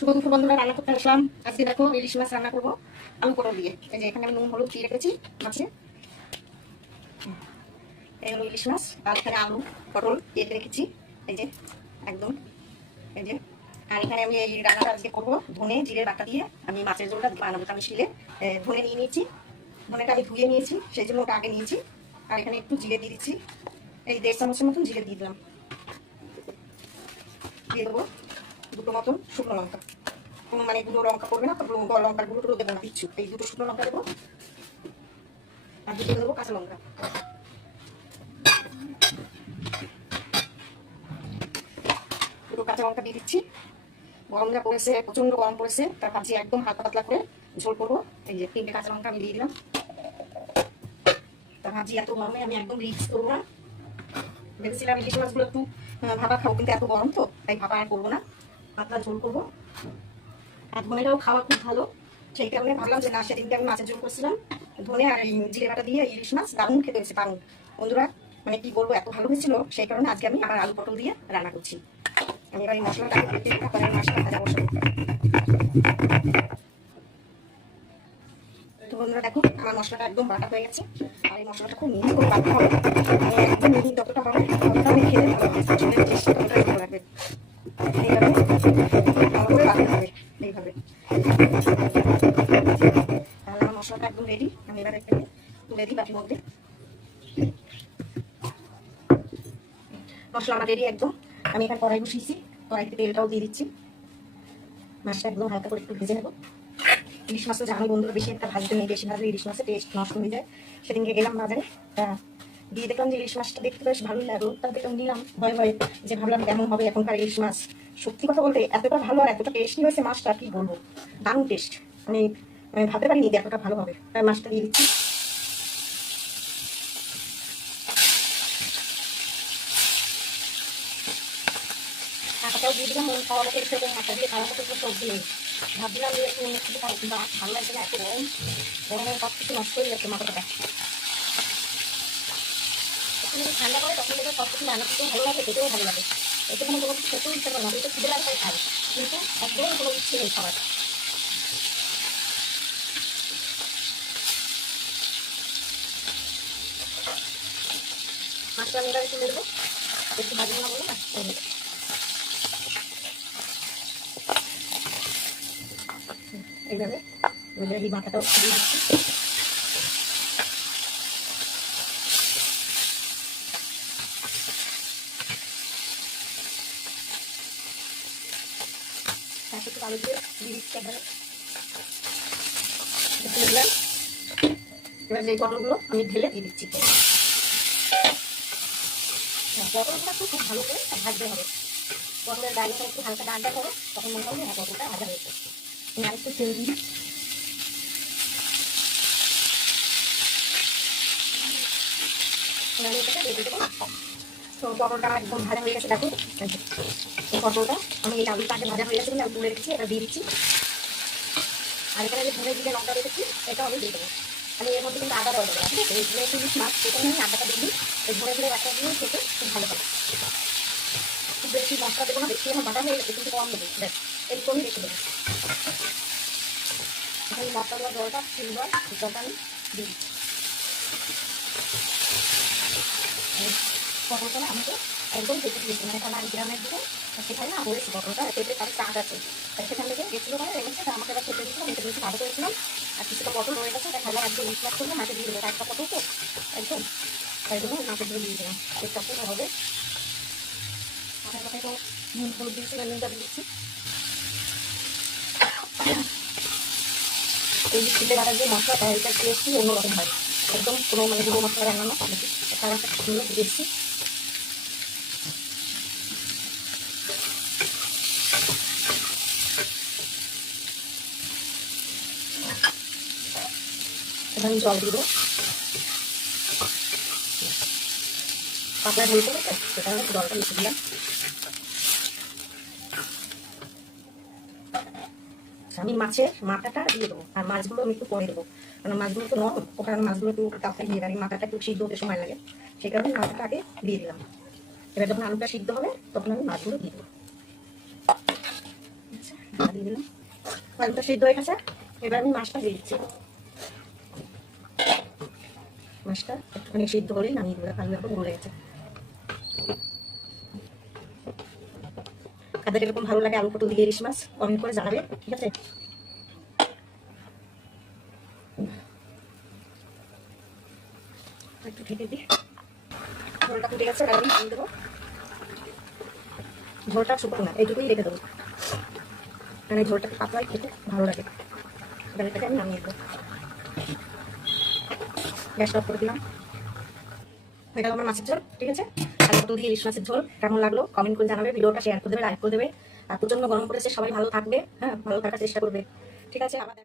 শুভ দুপুর বন্ধুরা, রান্না করতে আসলাম। আজকে দেখো ইলিশ মাছ রান্না করবো আলু পটল দিয়ে। এই যে এখানে আমি নুন হলুদ দিয়ে রেখেছি মাছে। এই হলো ইলিশ মাছ, আর এখানে আলু পটল কেটে রেখেছি। এই যে একদম, এই যে। আর এখানে আমি এই রান্নাটা আজকে করবো ধনে জিরে বাটা দিয়ে। আমি মাছের ঝোলটা বানাবো। আমি শিলে ধনে নিয়ে নিয়েছি, ধনেটা আমি ধুয়ে নিয়েছি, সেই জন্য ওটা আগে নিয়েছি। আর এখানে একটু জিরে দিয়ে দিচ্ছি, এই 1.5 চামচের মতন জিরে দিয়ে দিলাম। দিয়ে দেবো দুটো মতন শুকনো লঙ্কা। কোনো মানে গুঁড়ো লঙ্কা করবে না, লঙ্কার গুঁড়ো দেবো না কিচ্ছু। এই দুটো শুকনো লঙ্কা দেবো, আর দুটো দেবো কাঁচা লঙ্কা। দুটো কাঁচা লঙ্কা দিয়ে দিচ্ছি। গরম যা পড়েছে, প্রচন্ড গরম পড়েছে, তার ভাবছি একদম হালকা পাতলা করে ঝোল করবো। এই যে 3টে কাঁচা লঙ্কা আমি দিয়ে দিলাম। তার ভাবছি এত গরমে আমি একদম রিস্ক করবো না। ভেবেছিলাম ইলিশ মাছগুলো একটু ভাপা খাবো, কিন্তু এত গরম তো তাই ভাপা আর করবো না, পাতলা ঝোল করবো। আর ধনেটাও খাওয়া খুব ভালো, সেই কারণে ভাবলাম যে না, সেদিনকে আমি মাছের ঝোল করছিলাম ধনে আর এই জিরে বাটা দিয়ে ইলিশ মাছ, দারুণ খেতে হয়েছে দারুণ বন্ধুরা। মানে কি বলবো, এত ভালো হয়েছিল, সেই কারণে আজকে আমি আবার আলু পটল দিয়ে রান্না করছি। আমি এবার এই মশলাটা মশলা ভাজা বসাবো। তো বন্ধুরা দেখো, আমার মশলাটা একদম বাটা হয়ে গেছে। আর এই মশলাটা খুব মিহি করে বাটা হবে, একদম মিহি যতটা হবে ততটা আমি খেলে ভালো লাগবে, ঝোলের টেস্টটা ততটাই ভালো লাগবে। এইভাবে ভালো করে বাটা হবে, এইভাবে। তাহলে আমার মশলাটা একদম রেডি। আমি এবার একটা তুলে দিই বাটির মধ্যে। মশলা আমার রেডি একদম। আমি এখানে কড়াই বসিয়েছি, কড়াইতে তেলটাও দিয়ে দিচ্ছি। মাছটা একদম হালকা করে একটু ভেজে নেবো। ইলিশ মাছটা জানি বন্ধুরা, বেশি একটা ভাজতে নেই, বেশি ভাজলে ইলিশ মাছের টেস্ট নষ্ট হয়ে যায়। সেদিনকে গেলাম বাজারে, তা দিয়ে দেখলাম যে ইলিশ মাছটা দেখতে বেশ ভালোই লাগলো। তা দেখলাম নিলাম ভয়ে ভয়ে, যে ভাবলাম কেমন হবে এখনকার ইলিশ মাছ। সত্যি কথা বলতে এতটা ভালো আর এতটা টেস্টি হয়েছে মাছটা, কি বলবো, দারুণ টেস্ট। আমি ভাবতে পারিনি যে এতটা ভালো হবে। তাই মাছটা দিয়ে দিচ্ছি। টাকাটাও দিয়ে দিলাম, মন খাওয়া মতো সেরকম মাছটা দিয়ে খাওয়ার মতো কোনো সবজি নেই। ভাবছিলাম যে একটু অন্য কিছু খাবো, কিন্তু ভালো লাগছে না, এত গরম, গরমের সব কিছু নষ্ট হয়ে যাচ্ছে মাথাটা। যদি ঠান্ডা করে তখন দেখে সব কিছু রান্না করতেও ভালো লাগে, খেতেও ভালো লাগে। এতে কোনো কিছু খেতেও ইচ্ছে করে না, এটা খিদে লাগে তাই খাই, কিন্তু একদম কোনো ইচ্ছে নেই খাবার। মাছটা আমি এবারে তুলে দেবো, একটু ভাজবো না বলে না, এইভাবে এই মাথাটাও দিয়ে দিচ্ছি। তারপর একটু আলু দিয়ে দিচ্ছি একবারে, তুলে দিলাম। এবার যে পটলগুলো আমি ঢেলে দিয়ে দিচ্ছি। পটলটা খুব ভালো করে ভাজতে হবে। পটলের গায়ে একটু হালকা ডাঁটা করো, তখন মনে হবে পটলটা ভাজা হয়েছে। আমি আর একটু তেল দিই। তো পটলটা একদম ভাজা হয়ে গেছে দেখো। এই পটলটা আমি এই আলুটা আগে ভাজা হয়ে গেছে বলে আমি তুলে রেখেছি, এটা দিয়ে দিচ্ছি। আর এখানে যে ধনে জিরে লঙ্কা রেখেছি, এটা আমি দিয়ে দেবো। আমি এর মধ্যে কিন্তু আদা দেওয়া যাবে না, ঠিক আছে? এই ইলিশ মাছ, সেখানে আমি আদাটা দিয়ে দিই। এই ধনে জিরে একটা দিয়ে খেতে খুব ভালো হবে। খুব বেশি মশলা দেবো না, বেশি আমার বাটা হয়ে গেছে, কিন্তু কম দেবো, দেখ একটু আমি বেশি দেবো। এখন মশলা দেওয়ার জলটা সুন্দর, জলটা আমি দিয়ে দিচ্ছি। পটলটা আমাকে একদম কেটে দিয়েছি, মানে আমার গ্রামের দিকে সেখানে না হয়েছে পটলটা, পেটে তার চাষ আছে, সেখান থেকে গেছিলো মানে রেখেছে, আমাকে এবার খেতে দিয়েছিলাম, খেতে দিয়েছি, ভালো করেছিলাম। আর কিছুটা পটল রয়ে গেছে, তাই ভাবলাম একদম মিক্স করবো, মাকে দিয়ে দেবো, একটা পটল তো একদম, তাই জন্য মাকে দিয়ে দিয়ে দিলাম, একটা পটল হবে। মাথায় কথায় তো নুন হলুদ দিয়েছি, নুনটা দিয়েছি। এই চিলে বাটার যে মশলাটা, এটা টেস্টই অন্যরকম হয়, একদম কোনো মানে গুঁড়ো মশলা রান্নানো কালারটা সুন্দর দিয়েছি। এবার আমি জল দিব, পাতলা ঝোল করে সেটা আমি জলটা মিশে দিলাম। আমি মাছের মাথাটা দিয়ে দেবো, আর মাছগুলো আমি একটু পরে দেবো, কারণ মাছগুলো তো নরম, ওখানে মাছগুলো একটু তাড়াতাড়ি দিয়ে দেয়, মাথাটা একটু সিদ্ধ হতে সময় লাগে, সেই কারণে মাথাটা আগে দিয়ে দিলাম। এবার যখন আলুটা সিদ্ধ হবে তখন আমি মাছগুলো দিয়ে দেবো। দিয়ে দিলাম। আলুটা সিদ্ধ হয়ে গেছে, এবার আমি মাছটা দিয়ে দিচ্ছি। মাছটা একটুখানি সিদ্ধ হলেই নামিয়ে দেবো, আলু এখন গলে গেছে। কাদের এরকম ভালো লাগে আলু পটল দিয়ে ইলিশ মাছ কমেন্ট করে জানাবে, ঠিক আছে? একটু ঢেকে দিই। ঝোলটা ফুটে গেছে, এবার আমি নামিয়ে দেবো। ঝোলটা শুকনো না, এইটুকুই রেখে দেবো, কারণ এই ঝোলটাকে পাতলাই খেতে ভালো লাগে। এবার এটাকে আমি নামিয়ে দেবো। গ্যাসটা অফ করে দিলাম। হয়ে গেল আমার মাছের ঝোল, ঠিক আছে? আলু পটল দিয়ে ইলিশ মাছের ঝোল কেমন লাগলো কমেন্ট করে জানাবে, ভিডিওটা শেয়ার করে দেবে, লাইক করে দেবে। আর প্রচন্ড গরম পড়েছে, সবাই ভালো থাকবে, হ্যাঁ ভালো থাকার চেষ্টা করবে, ঠিক আছে? আবার